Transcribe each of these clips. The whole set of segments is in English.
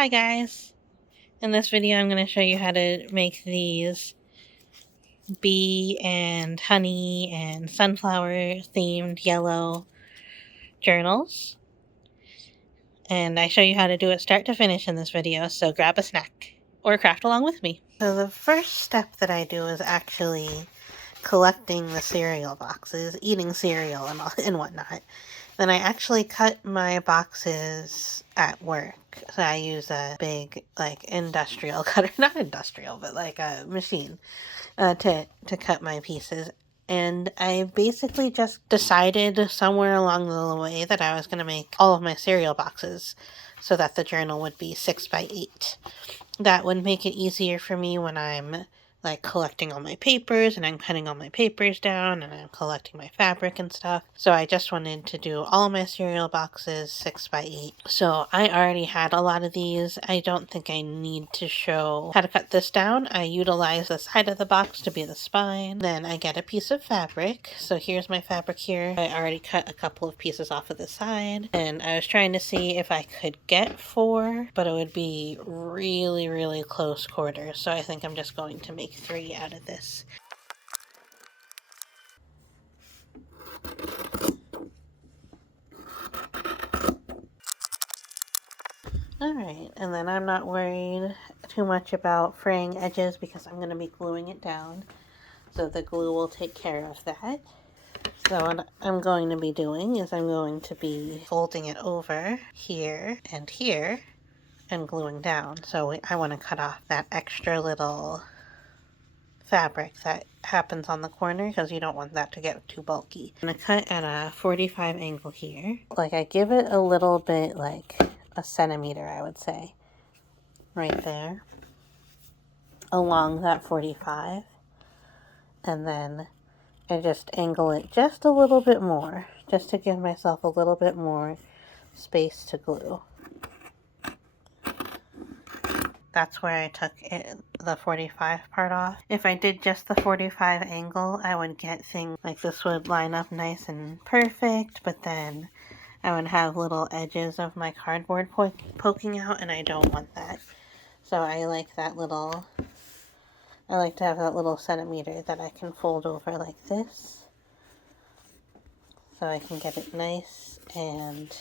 Hi guys! In this video I'm going to show you how to make these bee and honey and sunflower themed yellow journals. And I show you how to do it start to finish in this video, so grab a snack or craft along with me. So the first step that I do is actually collecting the cereal boxes, eating cereal and whatnot. Then I actually cut my boxes at work. So I use a big, like, industrial cutter, not industrial, but like a machine, to cut my pieces. And I basically just decided somewhere along the way that I was going to make all of my cereal boxes so that the journal would be 6 by 8. That would make it easier for me when I'm like collecting all my papers and I'm cutting all my papers down and I'm collecting my fabric and stuff. So I just wanted to do all of my cereal boxes 6 by 8. So I already had a lot of these. I don't think I need to show how to cut this down. I utilize the side of the box to be the spine. Then I get a piece of fabric. So here's my fabric here. I already cut a couple of pieces off of the side. And I was trying to see if I could get 4, but it would be really close quarters. So I think I'm just going to make 3 out of this. Alright, and then I'm not worried too much about fraying edges because I'm going to be gluing it down. So the glue will take care of that. So what I'm going to be doing is I'm going to be folding it over here and gluing down. So I want to cut off that extra little fabric that happens on the corner because you don't want that to get too bulky. I'm going to cut at a 45 angle here. Like I give it a little bit, like a centimeter, I would say, right there along that 45, and then I just angle it just a little bit more just to give myself a little bit more space to glue. That's where I took the 45 part off. If I did just the 45 angle, I would get things like this would line up nice and perfect, but then I would have little edges of my cardboard poking out, and I don't want that. So I like to have that little centimeter that I can fold over like this, so I can get it nice and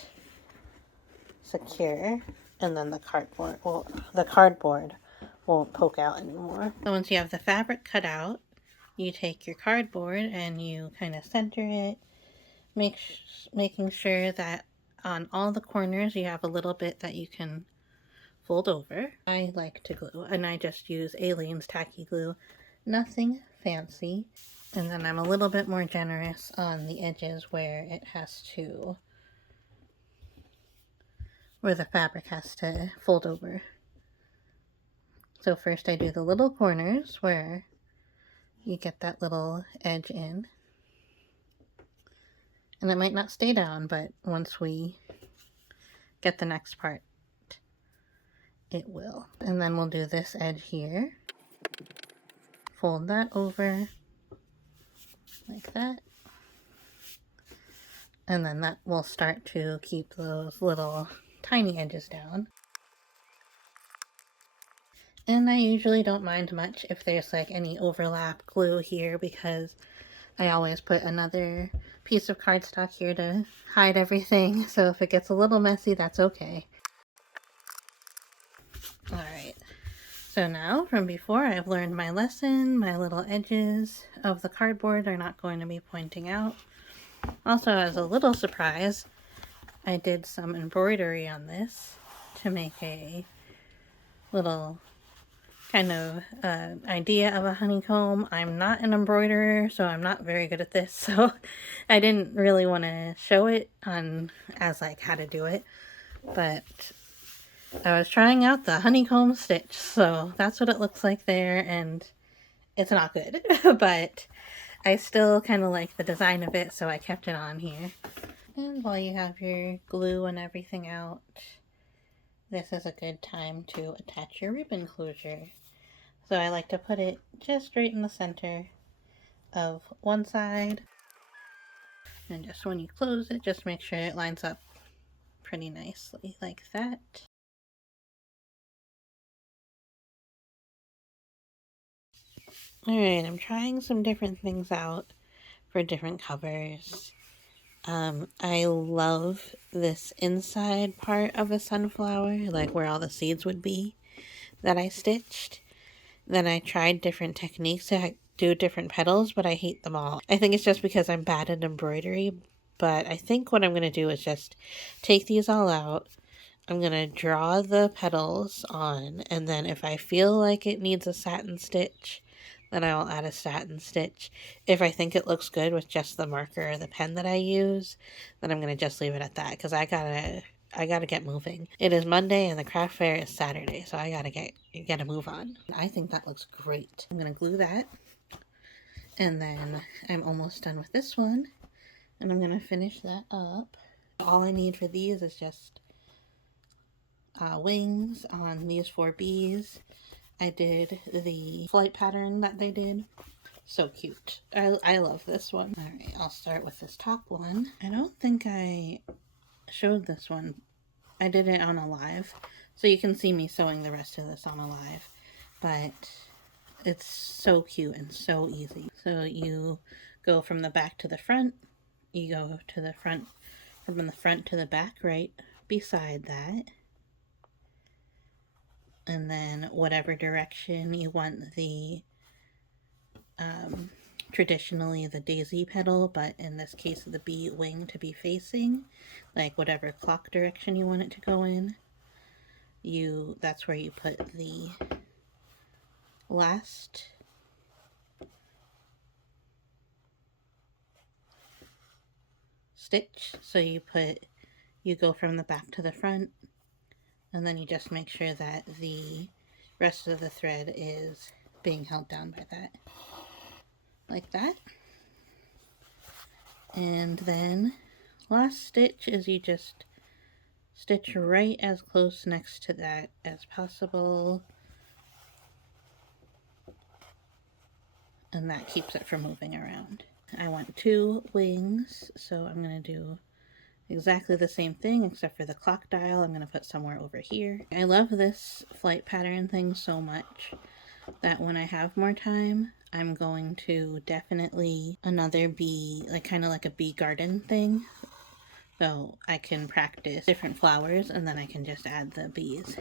secure. And then the cardboard won't poke out anymore. So once you have the fabric cut out, you take your cardboard and you kind of center it, making sure that on all the corners you have a little bit that you can fold over. I like to glue, and I just use Aleene's tacky glue. Nothing fancy. And then I'm a little bit more generous on the edges where the fabric has to fold over. So first I do the little corners where you get that little edge in. And it might not stay down, but once we get the next part, it will. And then we'll do this edge here. Fold that over like that. And then that will start to keep those little tiny edges down. And I usually don't mind much if there's like any overlap glue here, because I always put another piece of cardstock here to hide everything. So if it gets a little messy, that's okay. Alright, so now from before I've learned my lesson. My little edges of the cardboard are not going to be pointing out. Also, as a little surprise, I did some embroidery on this to make a little kind of idea of a honeycomb. I'm not an embroiderer, so I'm not very good at this, so I didn't really want to show it as like how to do it, but I was trying out the honeycomb stitch, so that's what it looks like there, and it's not good, but I still kind of like the design of it, so I kept it on here. And while you have your glue and everything out, this is a good time to attach your ribbon closure. So I like to put it just right in the center of one side, and just when you close it, just make sure it lines up pretty nicely like that. Alright, I'm trying some different things out for different covers. I love this inside part of a sunflower, like where all the seeds would be, that I stitched. Then I tried different techniques to do different petals, but I hate them all. I think it's just because I'm bad at embroidery, but I think what I'm going to do is just take these all out. I'm going to draw the petals on, and then if I feel like it needs a satin stitch, then I will add a satin stitch. If I think it looks good with just the marker or the pen that I use, then I'm going to just leave it at that, because I gotta get moving. It is Monday and the craft fair is Saturday, so I gotta get a move on. I think that looks great. I'm gonna glue that, and then I'm almost done with this one, and I'm gonna finish that up. All I need for these is just wings on these 4 bees. I did the flight pattern that they did. So cute. I love this one. Alright, I'll start with this top one. I don't think I showed this one. I did it on a live, so you can see me sewing the rest of this on a live, but it's so cute and so easy. So you go from the back to the front, you go to the front, from the front to the back right beside that, and then whatever direction you want the traditionally the daisy petal, but in this case the bee wing to be facing, like whatever clock direction you want it to go in, that's where you put the last stitch. So you go from the back to the front, and then you just make sure that the rest of the thread is being held down by that, like that. And then last stitch is you just stitch right as close next to that as possible, and that keeps it from moving around. I want 2 wings, so I'm going to do exactly the same thing except for the clock dial. I'm going to put somewhere over here. I love this flight pattern thing so much that when I have more time, I'm going to definitely another bee, like kind of like a bee garden thing. So I can practice different flowers and then I can just add the bees.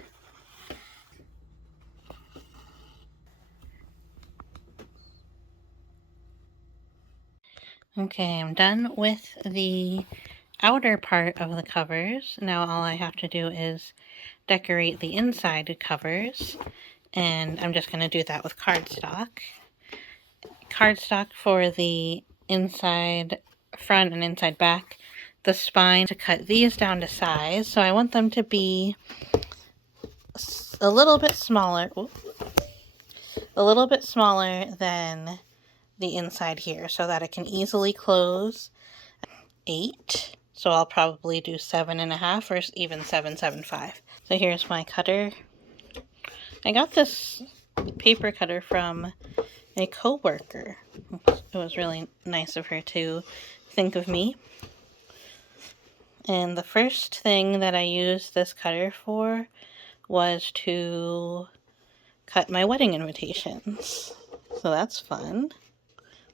Okay, I'm done with the outer part of the covers. Now all I have to do is decorate the inside covers, and I'm just going to do that with cardstock. Cardstock for the inside front and inside back. The spine, to cut these down to size, so I want them to be a little bit smaller, than the inside here, so that it can easily close 8. So I'll probably do 7.5 or even 7.75. So here's my cutter. I got this paper cutter from a co-worker. It was really nice of her to think of me. And the first thing that I used this cutter for was to cut my wedding invitations. So that's fun.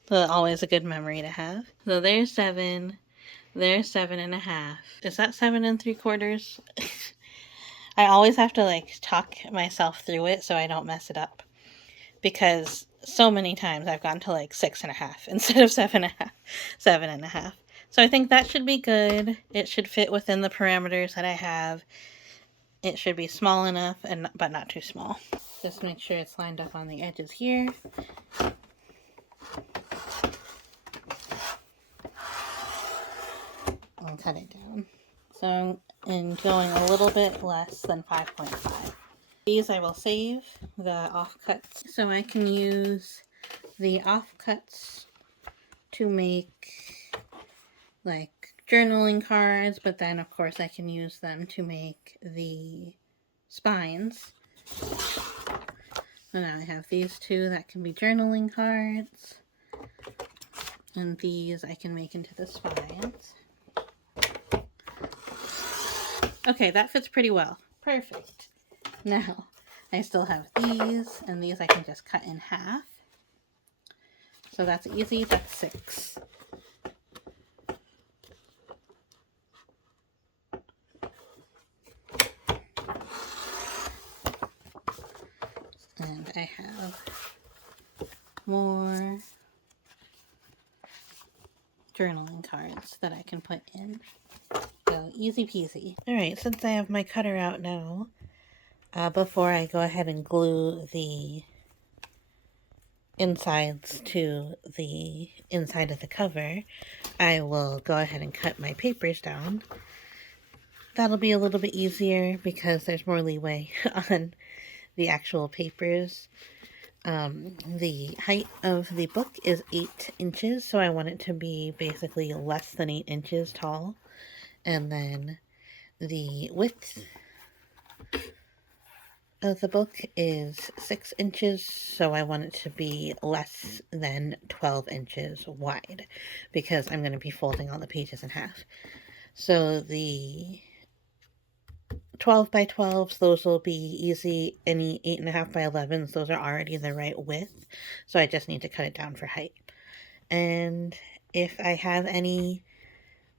So always a good memory to have. So there's 7. There's 7.5. Is that 7 3/4? I always have to like talk myself through it so I don't mess it up, because so many times I've gone to like 6.5 instead of 7.5. 7.5. So I think that should be good. It should fit within the parameters that I have. It should be small enough, but not too small. Just make sure it's lined up on the edges here. I'll cut it down. So I'm going a little bit less than 5.5. These I will save, the offcuts. So I can use the offcuts to make like journaling cards, but then of course I can use them to make the spines. So now I have these 2 that can be journaling cards, and these I can make into the spines. Okay, that fits pretty well. Perfect. Now, I still have these, and these I can just cut in half. So that's easy, that's 6. And I have more journaling cards that I can put in. So easy peasy. Alright, since I have my cutter out now, before I go ahead and glue the insides to the inside of the cover, I will go ahead and cut my papers down. That'll be a little bit easier because there's more leeway on the actual papers. The height of the book is 8 inches, so I want it to be basically less than 8 inches tall. And then the width of the book is 6 inches, so I want it to be less than 12 inches wide because I'm going to be folding all the pages in half. So the 12 by 12s, those will be easy. Any 8.5 by 11s, those are already the right width, so I just need to cut it down for height. And if I have any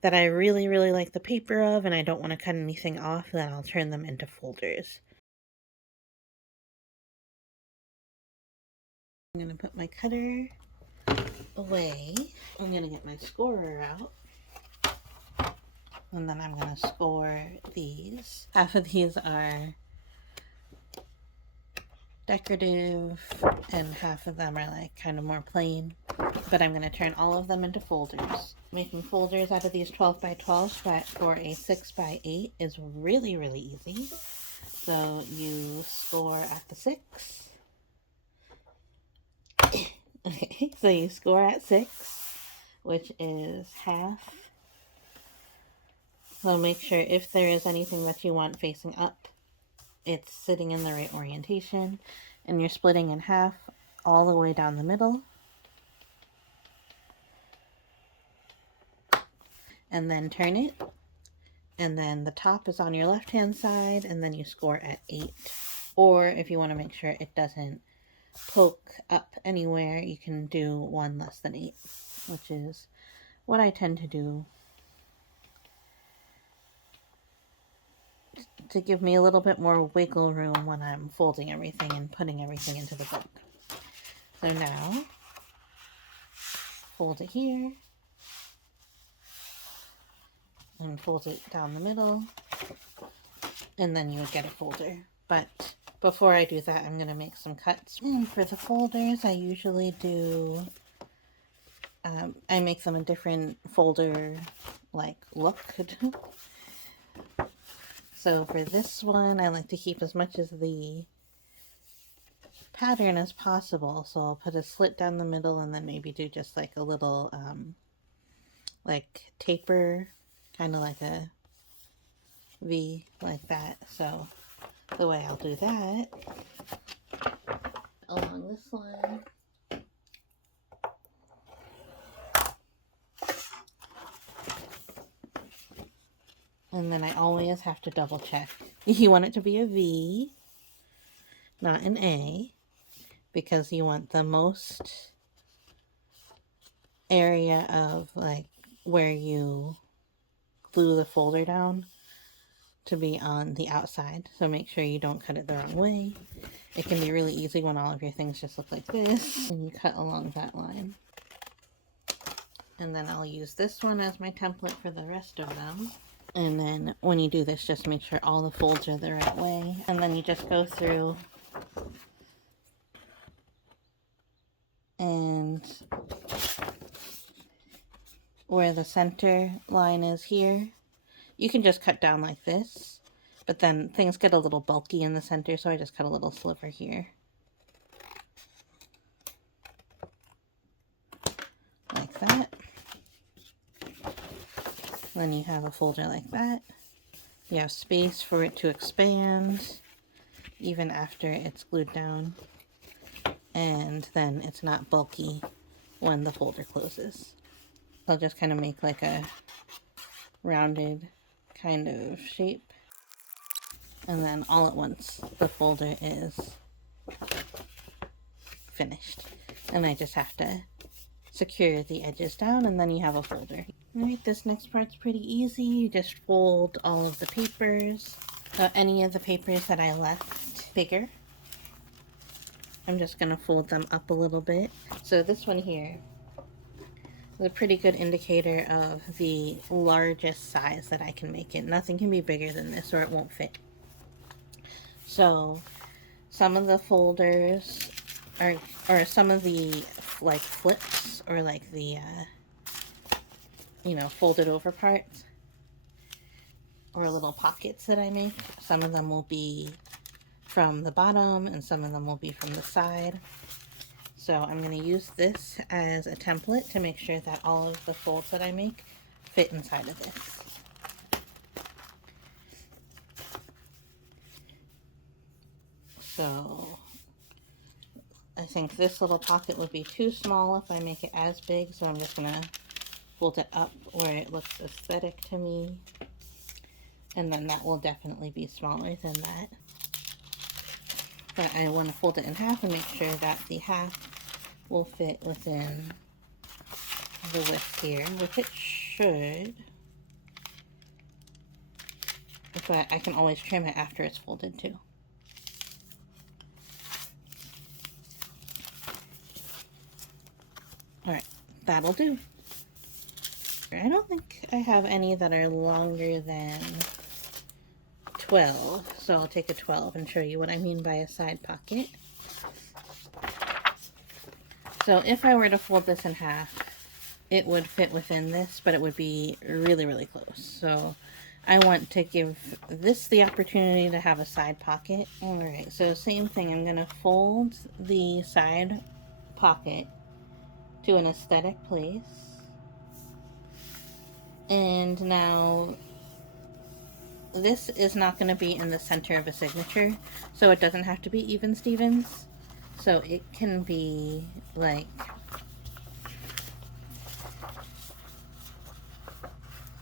that I really, really like the paper of and I don't want to cut anything off, then I'll turn them into folders. I'm going to put my cutter away. I'm going to get my scorer out. And then I'm going to score these. Half of these are decorative and half of them are like kind of more plain. But I'm going to turn all of them into folders. Making folders out of these 12 by 12s for a 6 by 8 is really, really easy. So you score at the 6. Okay, so you score at 6, which is half. So make sure if there is anything that you want facing up, it's sitting in the right orientation. And you're splitting in half all the way down the middle. And then turn it. And then the top is on your left-hand side, and then you score at 8. Or if you want to make sure it doesn't poke up anywhere, you can do 1 less than 8, which is what I tend to do to give me a little bit more wiggle room when I'm folding everything and putting everything into the book. So now, fold it here, and fold it down the middle, and then you would get a folder. But before I do that, I'm going to make some cuts. And for the folders, I usually do, I make them a different folder, like, look. So for this one, I like to keep as much of the pattern as possible. So I'll put a slit down the middle and then maybe do just like a little, like taper, kind of like a V, like that. So the way I'll do that, along this one, and then I always have to double check. You want it to be a V, not an A, because you want the most area of like where you glue the folder down to be on the outside. So make sure you don't cut it the wrong way. It can be really easy when all of your things just look like this and you cut along that line. And then I'll use this one as my template for the rest of them. And then when you do this, just make sure all the folds are the right way. And then you just go through and where the center line is here, you can just cut down like this, but then things get a little bulky in the center, so I just cut a little sliver here. Like that. Then you have a folder like that. You have space for it to expand even after it's glued down. And then it's not bulky when the folder closes. I'll just kind of make like a rounded kind of shape. And then all at once the folder is finished. And I just have to secure the edges down, and then you have a folder. Alright, this next part's pretty easy. You just fold all of the papers. So any of the papers that I left bigger, I'm just going to fold them up a little bit. So this one here is a pretty good indicator of the largest size that I can make it. Nothing can be bigger than this or it won't fit. So some of the folders are, or some of the like flips or like the, you know, folded over parts or little pockets that I make, some of them will be from the bottom and some of them will be from the side. So I'm going to use this as a template to make sure that all of the folds that I make fit inside of this. So I think this little pocket would be too small if I make it as big, so I'm just going to fold it up where it looks aesthetic to me. And then that will definitely be smaller than that. But I want to fold it in half and make sure that the half will fit within the width here, which it should. But I can always trim it after it's folded too. Alright, that'll do. I don't think I have any that are longer than 12, so I'll take a 12 and show you what I mean by a side pocket. So if I were to fold this in half, it would fit within this, but it would be really, really close. So I want to give this the opportunity to have a side pocket. Alright, so same thing. I'm going to fold the side pocket to an aesthetic place. And now this is not going to be in the center of a signature, so it doesn't have to be even Stevens. So it can be like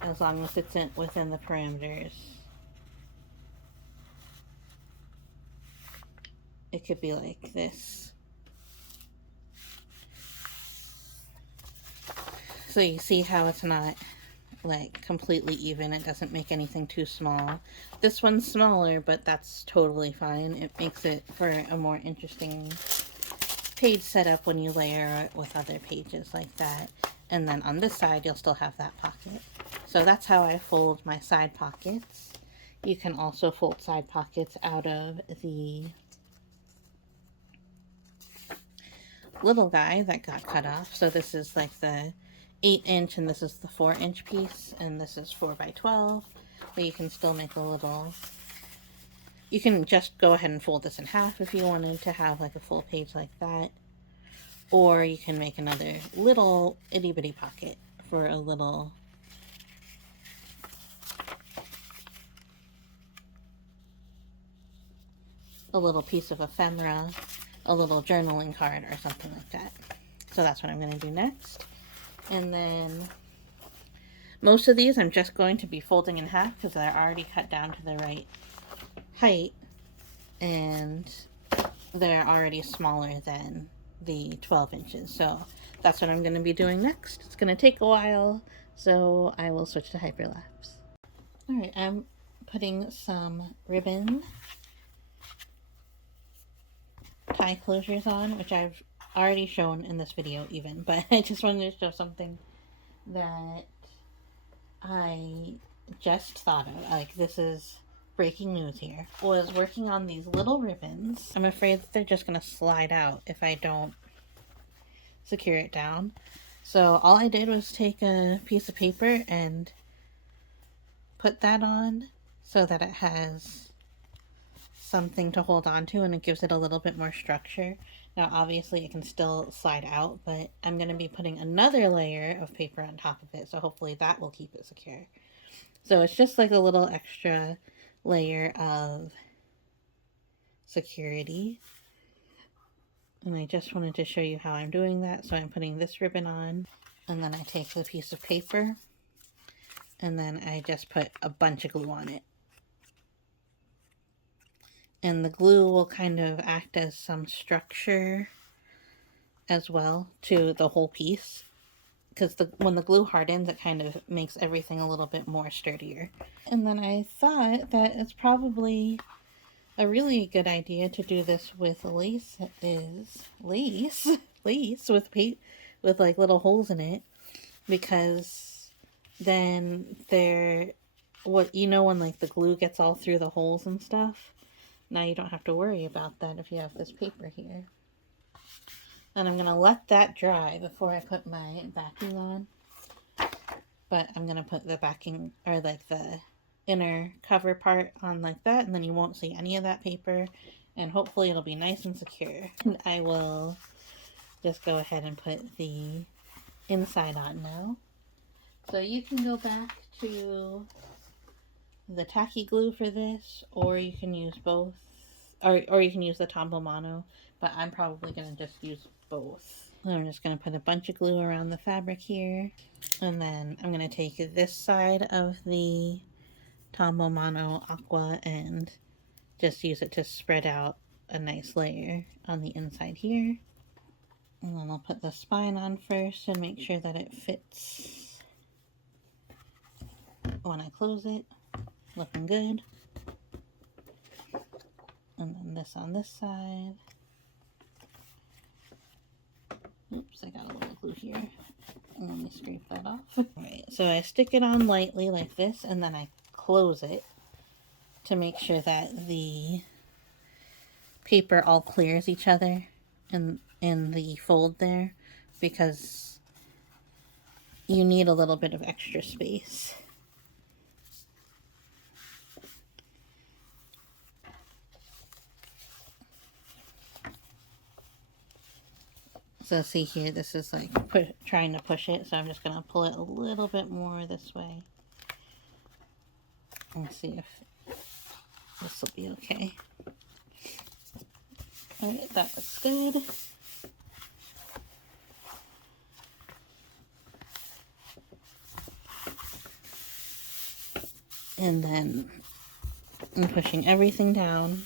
as long as it's within the parameters. It could be like this. So you see how it's not like completely even. It doesn't make anything too small. This one's smaller, but that's totally fine. It makes it for a more interesting page setup when you layer it with other pages like that. And then on this side, you'll still have that pocket. So that's how I fold my side pockets. You can also fold side pockets out of the little guy that got cut off. So this is like the 8-inch and this is the 4-inch piece, and this is 4 by 12, but you can still make a little, you can just go ahead and fold this in half if you wanted to have like a full page like that, or you can make another little itty bitty pocket for a little piece of ephemera, a little journaling card or something like that. So that's what I'm going to do next. And then most of these I'm just going to be folding in half because they're already cut down to the right height and they're already smaller than the 12 inches. So that's what I'm going to be doing next. It's going to take a while, so I will switch to hyperlapse. Alright, I'm putting some ribbon tie closures on, which I've already shown in this video even, but I just wanted to show something that I just thought of. Like, this is breaking news here. Was working on these little ribbons. I'm afraid that they're just going to slide out if I don't secure it down. So all I did was take a piece of paper and put that on so that it has something to hold on to and it gives it a little bit more structure. Now obviously it can still slide out, but I'm going to be putting another layer of paper on top of it, so hopefully that will keep it secure. So it's just like a little extra layer of security. And I just wanted to show you how I'm doing that. So I'm putting this ribbon on, and then I take the piece of paper, and then I just put a bunch of glue on it. And the glue will kind of act as some structure as well to the whole piece, because when the glue hardens, it kind of makes everything a little bit more sturdier. And then I thought that it's probably a really good idea to do this with lace. Is lace lace with with like little holes in it, because then they're what when like the glue gets all through the holes and stuff. Now you don't have to worry about that if you have this paper here. And I'm gonna let that dry before I put my backing on. But I'm gonna put the backing, or like the inner cover part, on like that, and then you won't see any of that paper, and hopefully it'll be nice and secure. And I will just go ahead and put the inside on now. So you can go back to the tacky glue for this, or you can use both, or you can use the Tombow Mono, but I'm probably going to just use both. I'm just going to put a bunch of glue around the fabric here, and then I'm going to take this side of the Tombow Mono Aqua and just use it to spread out a nice layer on the inside here. And then I'll put the spine on first and make sure that it fits when I close it. Looking good. And then this on this side. Oops, I got a little glue here. And let me scrape that off. Alright, so I stick it on lightly like this, and then I close it to make sure that the paper all clears each other in the fold there, because you need a little bit of extra space. So see here, this is like trying to push it, so I'm just going to pull it a little bit more this way and see if this will be okay. Alright, that looks good. And then I'm pushing everything down.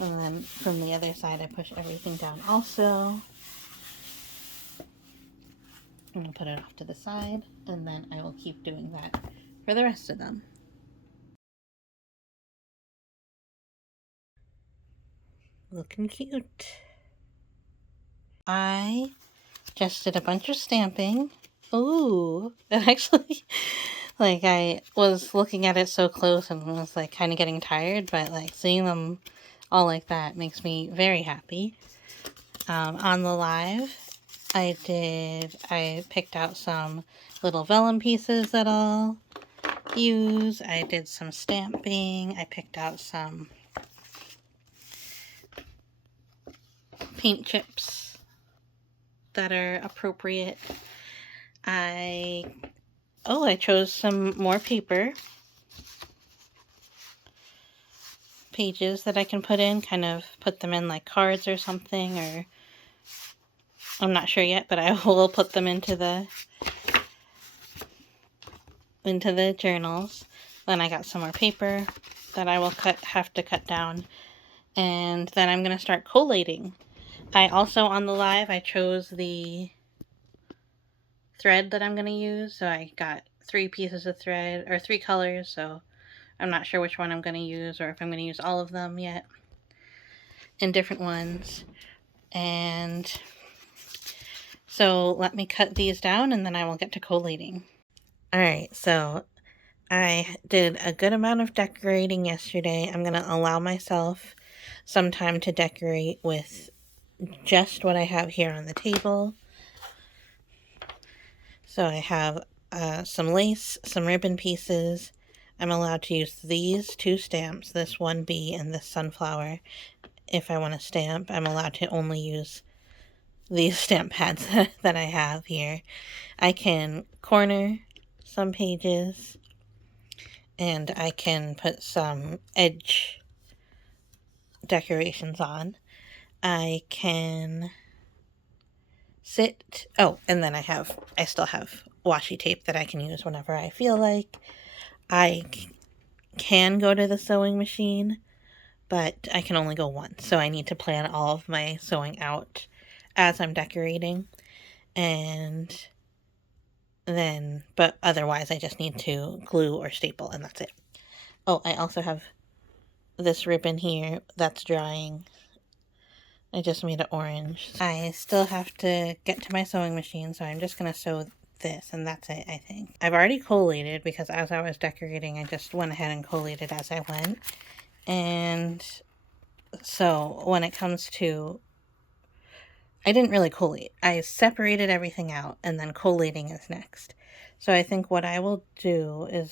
And then from the other side, I push everything down also. I'm going to put it off to the side, and then I will keep doing that for the rest of them. Looking cute. I just did a bunch of stamping. Ooh, it actually, like, I was looking at it so close and was like kind of getting tired, but like seeing them all like that makes me very happy. On the live, I picked out some little vellum pieces that I'll use. I did some stamping. I picked out some paint chips that are appropriate. I chose some more pages that I can put in, kind of put them in like cards or something, or I'm not sure yet, but I will put them into the journals. Then I got some more paper that I will have to cut down, and then I'm going to start collating. I also, on the live, I chose the thread that I'm going to use, so I got 3 pieces of thread, or 3 colors, so I'm not sure which one I'm going to use, or if I'm going to use all of them yet in different ones. And so let me cut these down, and then I will get to collating. Alright, so I did a good amount of decorating yesterday. I'm going to allow myself some time to decorate with just what I have here on the table. So I have some lace, some ribbon pieces. I'm allowed to use these 2 stamps, this one bee and this sunflower. If I want to stamp, I'm allowed to only use these stamp pads that I have here. I can corner some pages, and I can put some edge decorations on. I can sit, and then I still have washi tape that I can use whenever I feel like. I can go to the sewing machine, but I can only go once, so I need to plan all of my sewing out as I'm decorating. And then, but otherwise I just need to glue or staple, and that's it. Oh, I also have this ribbon here that's drying. I just made it orange. I still have to get to my sewing machine, so I'm just going to sew this, and that's it, I think. I've already collated because as I was decorating, I just went ahead and collated as I went. And so when it comes to, I didn't really collate. I separated everything out, and then collating is next. So I think what I will do is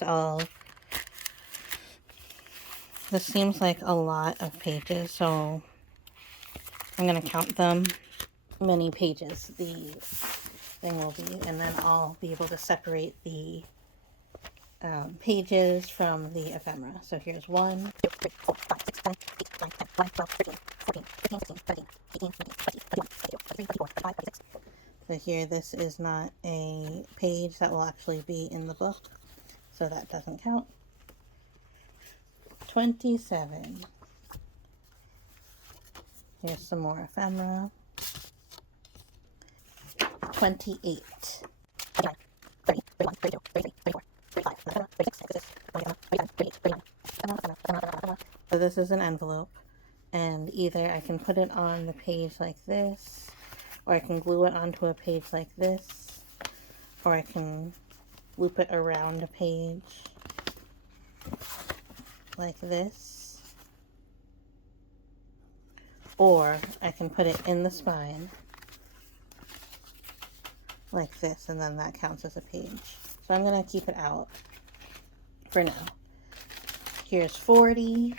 this seems like a lot of pages, so I'm going to count them, many pages the thing will be, and then I'll be able to separate the pages from the ephemera. So here's 1, 2, 3, 4, 5, 6, 7, 8, 9, 10, 11, 12, 13, 14, 15, 16, 17, 18, 19, 20, 21, 22, 23, 24, 25, 26. So here, this is not a page that will actually be in the book, so that doesn't count. 27. Here's some more ephemera. 28. 29, 30, 31, 32, 33, 34, 35, 36, 37, 38, 39. So this is an envelope, and either I can put it on the page like this, or I can glue it onto a page like this, or I can loop it around a page like this, or I can put it in the spine like this, and then that counts as a page. So I'm going to keep it out for now. Here's 40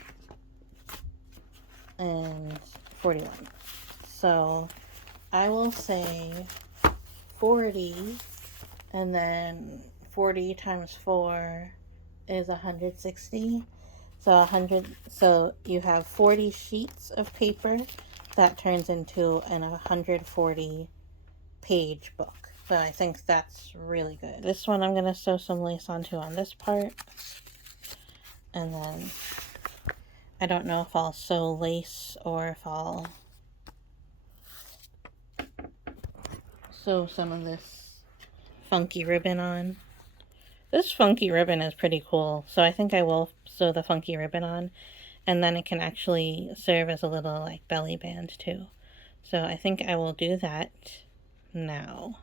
and 41. So I will say 40, and then 40 times 4 is 160. So you have 40 sheets of paper that turns into an 140 page book. So I think that's really good. This one I'm going to sew some lace onto on this part. And then I don't know if I'll sew lace or if I'll sew some of this funky ribbon on. This funky ribbon is pretty cool, so I think I will sew the funky ribbon on, and then it can actually serve as a little like belly band too. So I think I will do that now.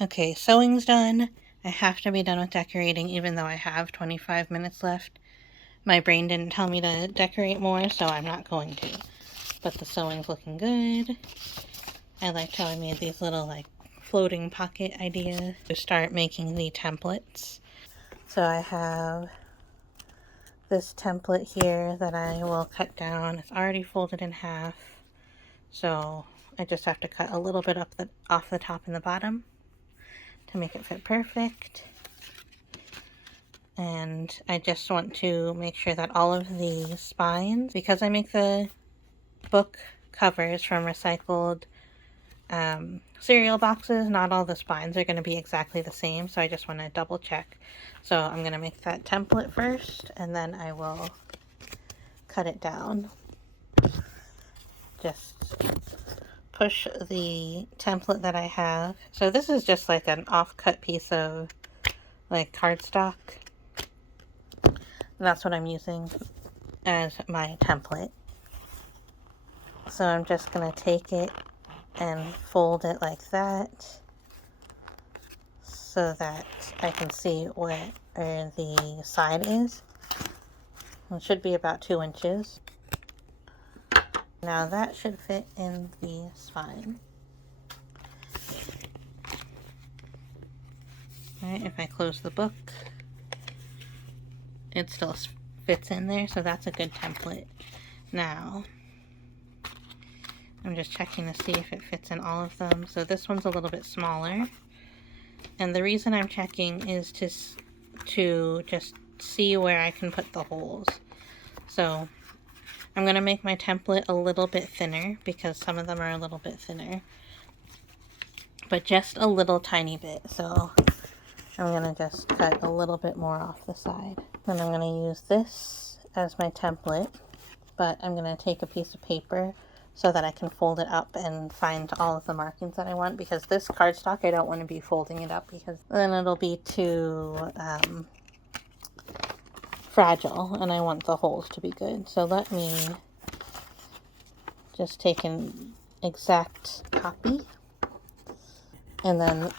Okay, sewing's done. I have to be done with decorating even though I have 25 minutes left. My brain didn't tell me to decorate more, so I'm not going to. But the sewing's looking good. I liked how I made these little like floating pocket ideas to start making the templates. So I have this template here that I will cut down. It's already folded in half, so I just have to cut a little bit off the top and the bottom to make it fit perfect. And I just want to make sure that all of the spines, because I make the book covers from recycled cereal boxes, not all the spines are going to be exactly the same, so I just want to double check. So I'm going to make that template first, and then I will cut it down. Just push the template that I have. So this is just like an off-cut piece of like cardstock. That's what I'm using as my template. So I'm just going to take it and fold it like that so that I can see where the side is. It should be about 2 inches. Now that should fit in the spine. Alright, if I close the book, it still fits in there, so that's a good template. Now, I'm just checking to see if it fits in all of them. So this one's a little bit smaller. And the reason I'm checking is to just see where I can put the holes. So I'm going to make my template a little bit thinner because some of them are a little bit thinner. But just a little tiny bit. So I'm going to just cut a little bit more off the side. And I'm going to use this as my template. But I'm going to take a piece of paper so that I can fold it up and find all of the markings that I want, because this cardstock I don't want to be folding it up because then it'll be too fragile, and I want the holes to be good. So let me just take an exact copy, and then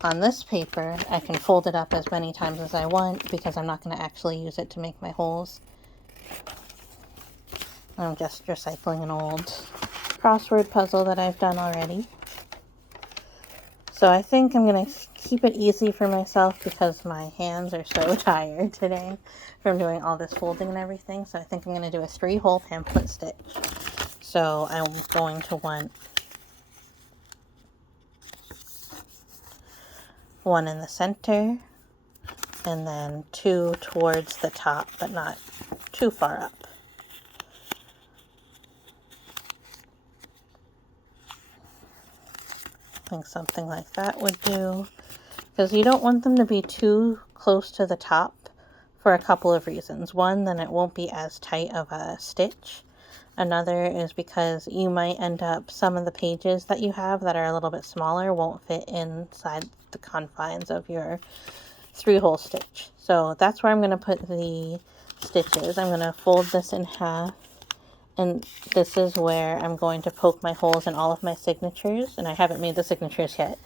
on this paper I can fold it up as many times as I want because I'm not going to actually use it to make my holes. I'm just recycling an old crossword puzzle that I've done already. So I think I'm going to keep it easy for myself because my hands are so tired today from doing all this folding and everything. So I think I'm going to do a 3-hole pamphlet stitch. So I'm going to want one in the center and then 2 towards the top, but not too far up. I think something like that would do, because you don't want them to be too close to the top for a couple of reasons. One, then it won't be as tight of a stitch. Another is because you might end up, some of the pages that you have that are a little bit smaller won't fit inside the confines of your 3-hole stitch. So that's where I'm going to put the stitches. I'm going to fold this in half. And this is where I'm going to poke my holes in all of my signatures. And I haven't made the signatures yet.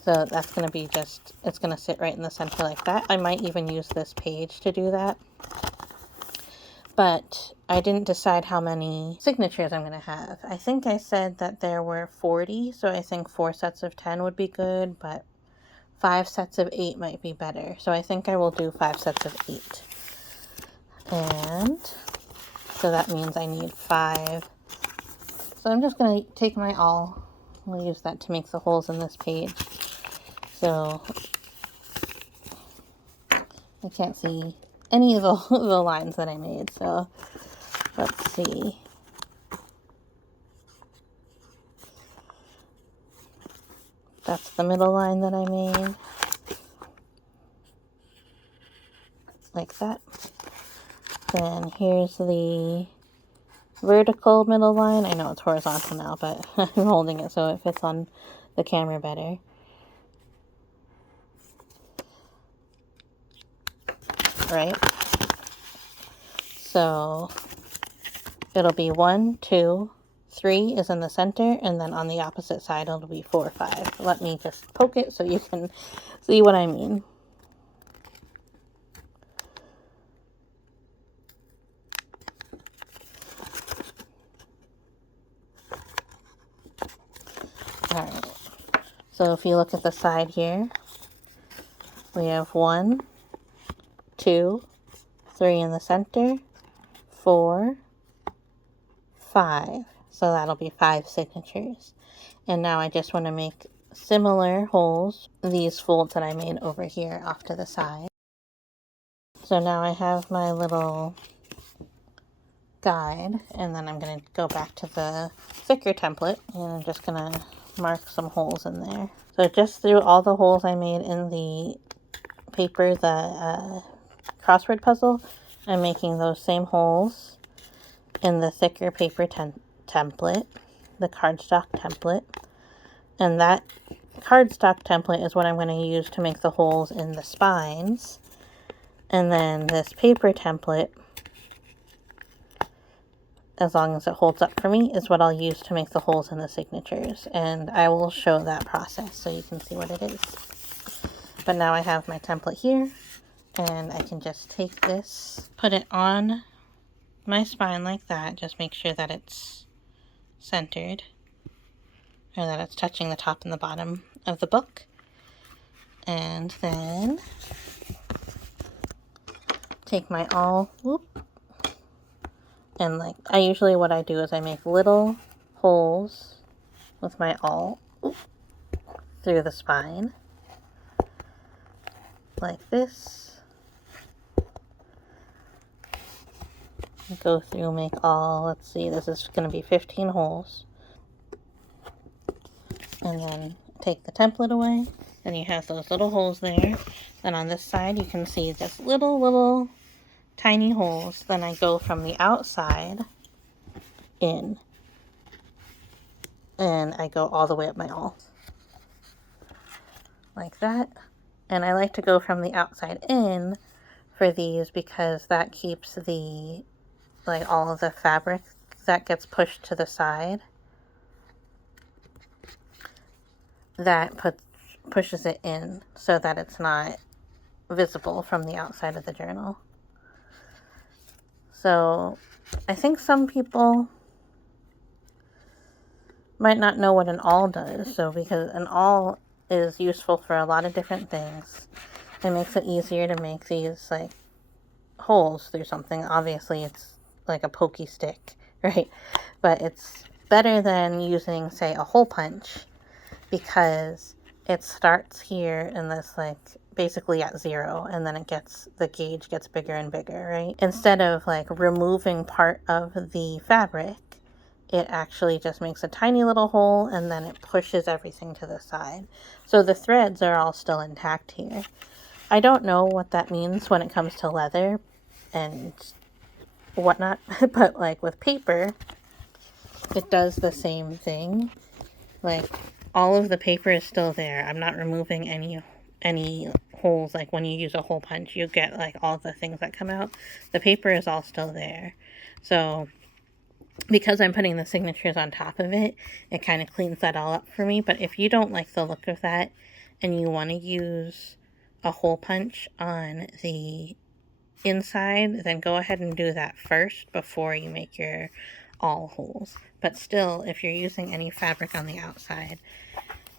So that's going to be just, it's going to sit right in the center like that. I might even use this page to do that. But I didn't decide how many signatures I'm going to have. I think I said that there were 40. So I think 4 sets of 10 would be good. But 5 sets of 8 might be better. So I think I will do 5 sets of 8. And so that means I need 5. So I'm just going to take my awl. We'll use that to make the holes in this page. So I can't see any of the lines that I made. So let's see. That's the middle line that I made. Like that. Then here's the vertical middle line. I know it's horizontal now, but I'm holding it so it fits on the camera better. Right? So it'll be 1, 2, 3 is in the center, and then on the opposite side it'll be 4, 5. Let me just poke it so you can see what I mean. Alright, so if you look at the side here, we have 1, 2, 3 in the center, 4, 5. So that'll be 5 signatures. And now I just want to make similar holes, these folds that I made over here off to the side. So now I have my little guide, and then I'm going to go back to the thicker template, and I'm just going to mark some holes in there. So just through all the holes I made in the paper, the crossword puzzle, I'm making those same holes in the thicker paper template, the cardstock template. And that cardstock template is what I'm going to use to make the holes in the spines. And then this paper template, as long as it holds up for me, is what I'll use to make the holes in the signatures. And I will show that process so you can see what it is. But now I have my template here, and I can just take this, put it on my spine like that. Just make sure that it's centered, or that it's touching the top and the bottom of the book. And then take my awl, and like, I usually, what I do is I make little holes with my awl through the spine, like this. Go through, make all, let's see, this is going to be 15 holes. And then take the template away, and you have those little holes there. Then on this side, you can see just little tiny holes. Then I go from the outside in, and I go all the way up my awl. Like that. And I like to go from the outside in for these because that keeps the, like, all of the fabric that gets pushed to the side, that pushes it in so that it's not visible from the outside of the journal. So I think some people might not know what an awl does. So because an awl is useful for a lot of different things, it makes it easier to make these like holes through something. Obviously it's like a pokey stick, right? But it's better than using, say, a hole punch, because it starts here in this, like, basically at 0, and then the gauge gets bigger and bigger, right? Instead of like removing part of the fabric, it actually just makes a tiny little hole, and then it pushes everything to the side. So the threads are all still intact here. I don't know what that means when it comes to leather and whatnot, but like with paper, it does the same thing. Like, all of the paper is still there. I'm not removing any holes. Like when you use a hole punch, you get like all the things that come out. The paper is all still there. So because I'm putting the signatures on top of it, it kind of cleans that all up for me. But if you don't like the look of that and you want to use a hole punch on the inside, then go ahead and do that first before you make your awl holes. But still, if you're using any fabric on the outside,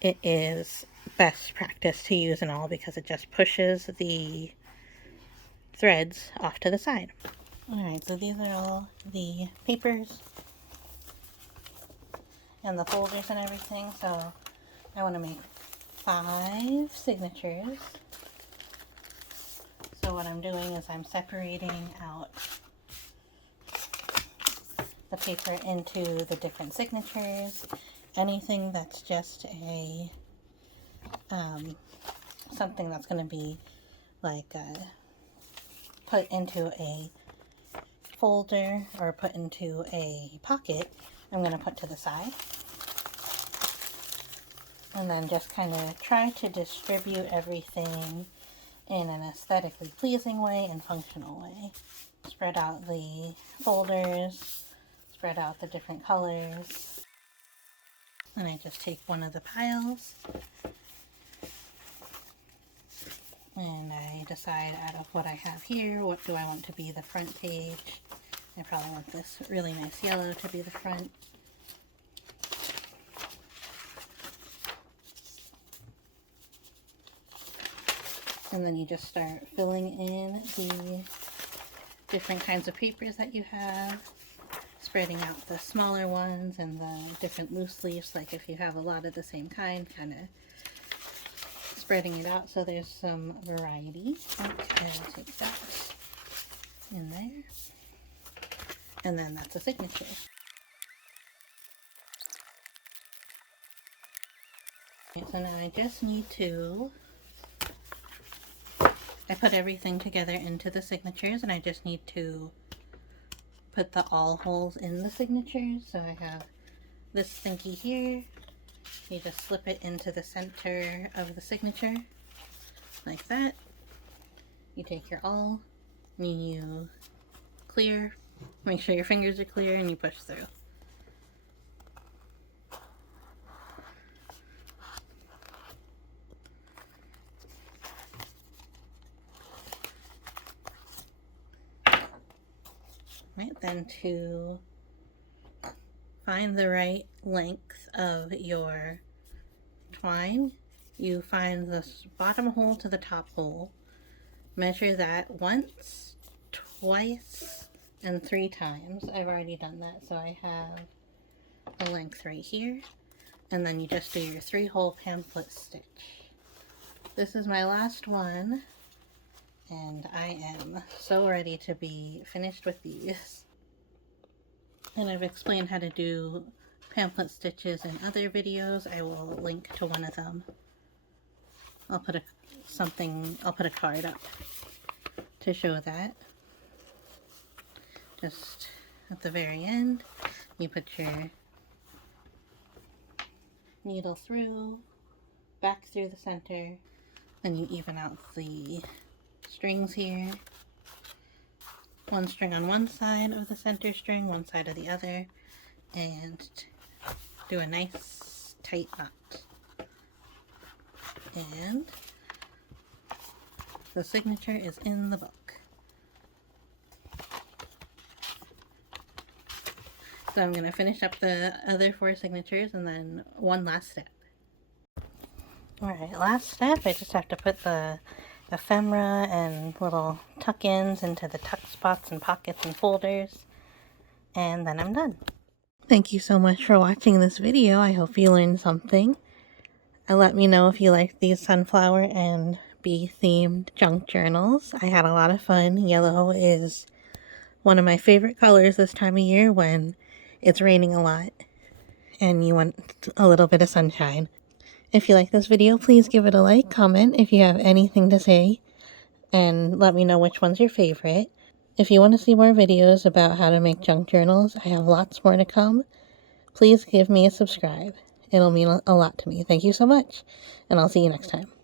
it is best practice to use an awl because it just pushes the threads off to the side. Alright, so these are all the papers and the folders and everything. So I want to make 5 signatures. So what I'm doing is I'm separating out the paper into the different signatures. Anything that's just a something that's going to be like put into a folder or put into a pocket, I'm going to put to the side. And then just kind of try to distribute everything in an aesthetically pleasing way and functional way. Spread out the folders, spread out the different colors. And I just take one of the piles and I decide out of what I have here, what do I want to be the front page. I probably want this really nice yellow to be the front. And then you just start filling in the different kinds of papers that you have, spreading out the smaller ones and the different loose leaves, like if you have a lot of the same kind, kind of spreading it out so there's some variety. Okay, I'll take that in there. And then that's a signature. Okay, so now I just need to, I put everything together into the signatures, and I just need to put the awl holes in the signatures. So I have this thingy here. You just slip it into the center of the signature, like that. You take your awl, and you clear, make sure your fingers are clear, and you push through. Right, then to find the right length of your twine, you find the bottom hole to the top hole, measure that once, twice, and 3 times. I've already done that, so I have the length right here, and then you just do your 3-hole pamphlet stitch. This is my last one, and I am so ready to be finished with these. And I've explained how to do pamphlet stitches in other videos. I will link to one of them. I'll put a card up to show that. Just at the very end, you put your needle through, back through the center, then you even out the strings here. One string on one side of the center string, one side of the other, and do a nice tight knot. And the signature is in the book. So I'm going to finish up the other 4 signatures and then one last step. Alright, last step, I just have to put the ephemera and little tuck-ins into the tuck spots and pockets and folders, and then I'm done. Thank you so much for watching this video. I hope you learned something. Let me know if you like these sunflower and bee themed junk journals. I had a lot of fun. Yellow is one of my favorite colors this time of year when it's raining a lot and you want a little bit of sunshine. If you like this video, please give it a like, comment if you have anything to say, and let me know which one's your favorite. If you want to see more videos about how to make junk journals, I have lots more to come. Please give me a subscribe. It'll mean a lot to me. Thank you so much, and I'll see you next time.